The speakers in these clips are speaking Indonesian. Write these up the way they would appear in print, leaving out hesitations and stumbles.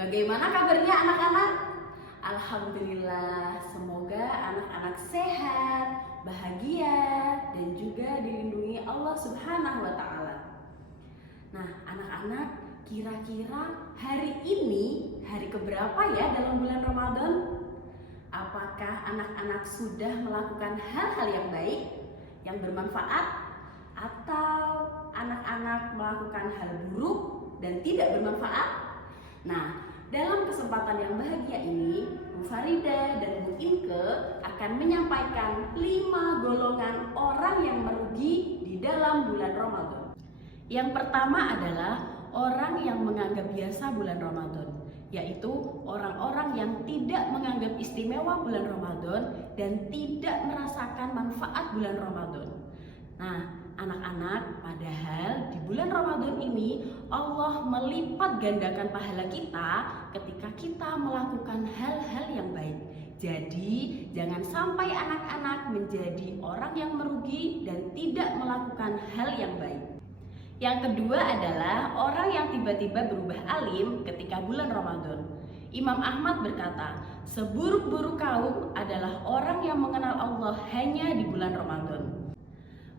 Bagaimana kabarnya anak-anak? Alhamdulillah, semoga anak-anak sehat, bahagia, dan juga dilindungi Allah Subhanahu wa Ta'ala. Nah, anak-anak, kira-kira hari ini hari keberapa ya dalam bulan Ramadan? Apakah anak-anak sudah melakukan hal-hal yang baik, yang bermanfaat, atau anak-anak melakukan hal buruk dan tidak bermanfaat? Nah, dalam kesempatan yang bahagia ini, Bu Farida dan Bu Inke akan menyampaikan 5 golongan orang yang merugi di dalam bulan Ramadan. Yang pertama adalah orang yang menganggap biasa bulan Ramadan, yaitu orang-orang yang tidak menganggap istimewa bulan Ramadan dan tidak merasakan manfaat bulan Ramadan. Nah, anak-anak, padahal di bulan Ramadan ini Allah melipat gandakan pahala kita ketika kita melakukan hal-hal yang baik. Jadi, jangan sampai anak-anak menjadi orang yang merugi dan tidak melakukan hal yang baik. Yang kedua adalah orang yang tiba-tiba berubah alim ketika bulan Ramadan. Imam Ahmad berkata, seburuk-buruk kaum adalah orang yang mengenal Allah hanya di bulan Ramadan.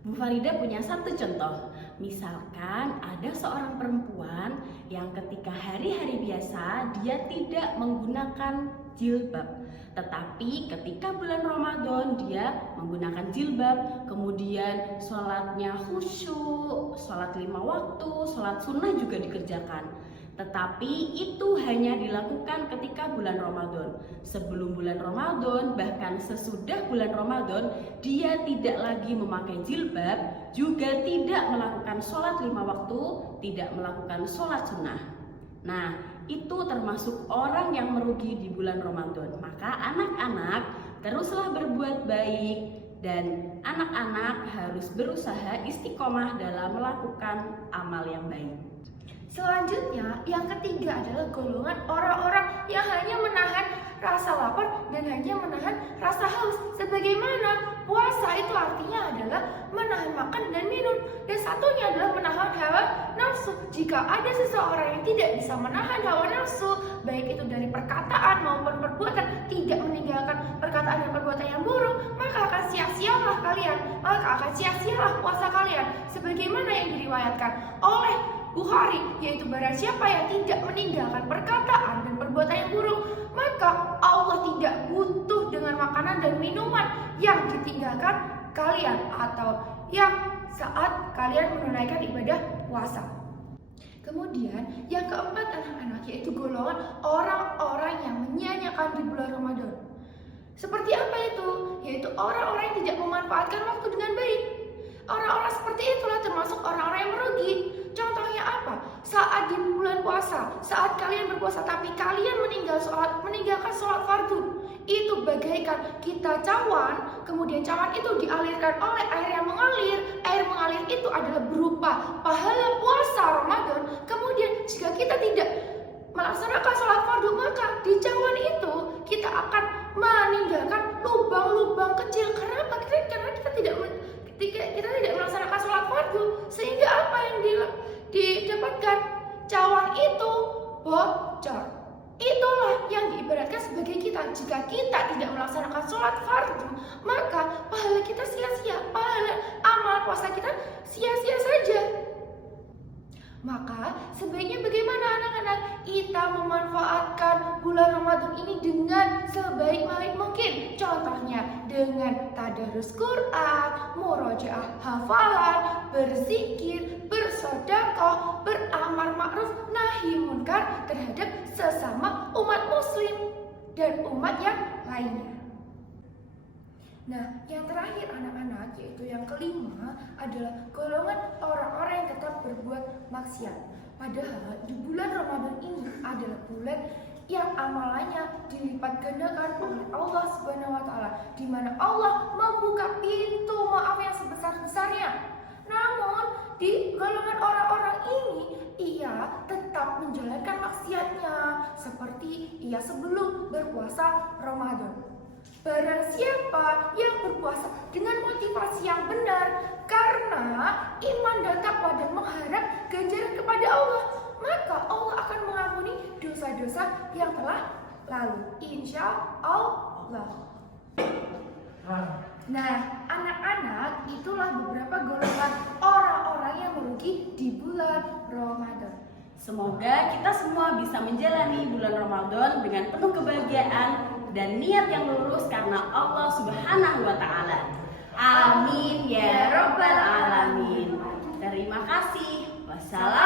Bu Farida punya satu contoh. Misalkan ada seorang perempuan yang ketika hari-hari biasa dia tidak menggunakan jilbab, tetapi ketika bulan Ramadan dia menggunakan jilbab, kemudian sholatnya khusyuk, sholat 5 waktu, sholat sunnah juga dikerjakan. Tetapi itu hanya dilakukan ketika bulan Ramadan. Sebelum bulan Ramadan, bahkan sesudah bulan Ramadan, dia tidak lagi memakai jilbab, juga tidak melakukan sholat 5 waktu, tidak melakukan sholat sunnah. Nah, itu termasuk orang yang merugi di bulan Ramadan. Maka anak-anak teruslah berbuat baik dan anak-anak harus berusaha istiqomah dalam melakukan amal yang baik. Selanjutnya, yang ketiga adalah golongan orang-orang yang hanya menahan rasa lapar dan hanya menahan rasa haus. Sebagaimana puasa itu artinya adalah menahan makan dan minum, dan satunya adalah menahan hawa nafsu. Jika ada seseorang yang tidak bisa menahan hawa nafsu, baik itu dari perkataan maupun perbuatan, tidak meninggalkan perkataan dan perbuatan yang buruk, maka akan sia-sialah kalian, maka akan sia-sialah puasa kalian. Sebagaimana yang diriwayatkan oleh Bukhari, yaitu barang siapa yang tidak meninggalkan perkataan dan perbuatan yang buruk, maka Allah tidak butuh dengan makanan dan minuman yang ditinggalkan kalian atau yang saat kalian menunaikan ibadah puasa. Kemudian yang keempat anak-anak, yaitu golongan orang-orang yang menyia-nyiakan di bulan Ramadan. Seperti apa itu? Yaitu orang-orang yang tidak memanfaatkan waktu dengan baik. Orang-orang seperti itulah termasuk orang-orang yang merugi. Contohnya apa? Saat di bulan puasa, saat kalian berpuasa tapi kalian meninggalkan sholat fardu, itu bagaikan kita cawan, kemudian cawan itu dialirkan oleh air yang mengalir. Air mengalir itu adalah berupa pahala puasa Ramadan. Kemudian jika kita tidak melaksanakan sholat fardu, maka di cawan itu kita akan meninggalkan lubang-lubang kecil. Karena apa? Karena kita tidak melaksanakan sholat fardu, sehingga apa yang didapatkan? Cawan itu bocor. Itulah yang diibaratkan sebagai kita. Jika kita tidak melaksanakan sholat fardu, maka pahala kita sia-sia, pahala amal puasa kita sia-sia saja. Maka sebaiknya bagaimana anak-anak kita memanfaatkan bulan Ramadan ini dengan sebaik-baik mungkin. Contohnya dengan tadarus Quran, murojaah hafalan, berzikir, bersedekah, beramar ma'ruf nahi munkar terhadap sesama umat muslim dan umat yang lainnya. Nah, yang terakhir anak-anak, yaitu yang kelima, adalah golongan orang-orang yang tetap berbuat maksiat. Padahal di bulan Ramadan ini adalah bulan yang amalannya dilipat gandakan oleh Allah Subhanahu wa Ta'ala, di mana Allah membuka pintu maaf yang sebesar-besarnya. Namun di golongan orang-orang ini, ia tetap menjalankan maksiatnya seperti ia sebelum berpuasa Ramadan. Barang siapa yang berpuasa dengan motivasi yang benar karena iman dan takwa dan mengharap ganjaran kepada Allah, maka Allah akan mengampuni dosa-dosa lalu insya Allah. Nah, anak-anak itulah beberapa golongan orang-orang yang merugi di bulan Ramadan. Semoga kita semua bisa menjalani bulan Ramadan dengan penuh kebahagiaan dan niat yang lurus karena Allah Subhanahu wa Ta'ala. Amin ya Rabbal Alamin. Terima kasih. Wassalamualaikum